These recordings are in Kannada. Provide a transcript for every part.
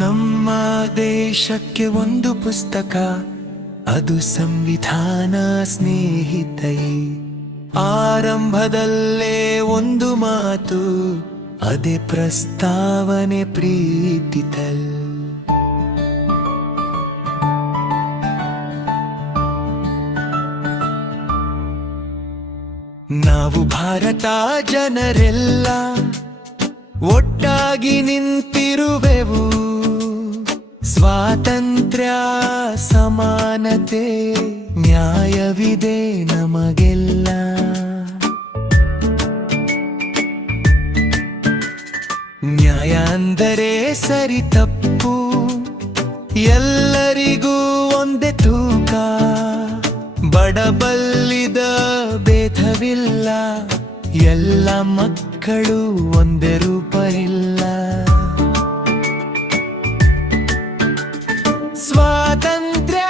ನಮ್ಮ ದೇಶಕ್ಕೆ ಒಂದು ಪುಸ್ತಕ, ಅದು ಸಂವಿಧಾನ ಸ್ನೇಹಿತೈ. ಆರಂಭದಲ್ಲೇ ಒಂದು ಮಾತು, ಅದೇ ಪ್ರಸ್ತಾವನೆ ಪ್ರೀತಿತಲ್. ನಾವು ಭಾರತ ಜನರೆಲ್ಲ ಒಟ್ಟಾಗಿ ನಿಂತಿರುವೆವು. ಸ್ವಾತಂತ್ರ್ಯ, ಸಮಾನತೆ, ನ್ಯಾಯವಿದೆ ನಮಗೆಲ್ಲ. ನ್ಯಾಯ ಅಂದರೆ ಸರಿ ತಪ್ಪು, ಎಲ್ಲರಿಗೂ ಒಂದೇ ತೂಕ. ಬಡಬಲ್ಲಿದ ಭೇದವಿಲ್ಲ, ಎಲ್ಲ ಮಕ್ಕಳು ಒಂದೇ ರೂಪ ಇಲ್ಲ. ಸ್ವಾತಂತ್ರ್ಯ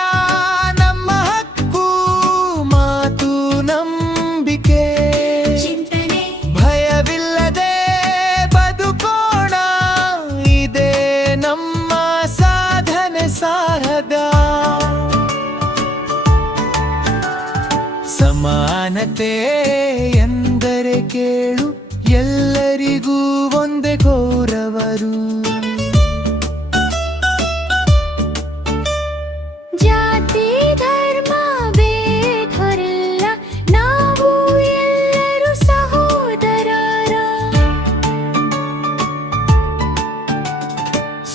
ನಮ್ಮ ಹಕ್ಕು, ಮಾತು ನಂಬಿಕೆ, ಭಯವಿಲ್ಲದೆ ಬದುಕೋಣ, ಇದೇ ನಮ್ಮ ಸಾಧನೆ ಸಾರದ. ಸಮಾನತೆ ಎಂದರೆ ಕೇಳು, ಎಲ್ಲರಿಗೂ ಒಂದೇ ಗೌರವರು. ಜಾತಿ ಧರ್ಮ ಭೇದವಿಲ್ಲ, ನಾವು ಎಲ್ಲರೂ ಸಹೋದರರ.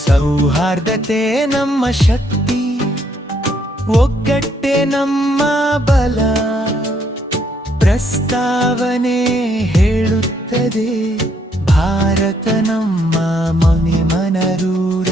ಸೌಹಾರ್ದತೆ ನಮ್ಮ ಶಕ್ತಿ, ಒಗ್ಗಟ್ಟೆ ನಮ್ಮ ಬಲ. ಪ್ರಸ್ತಾವನೆ ಹೇಳುತ್ತದೆ, ಭಾರತ ನಮ್ಮ ಮನೆ ಮನರೂಢ.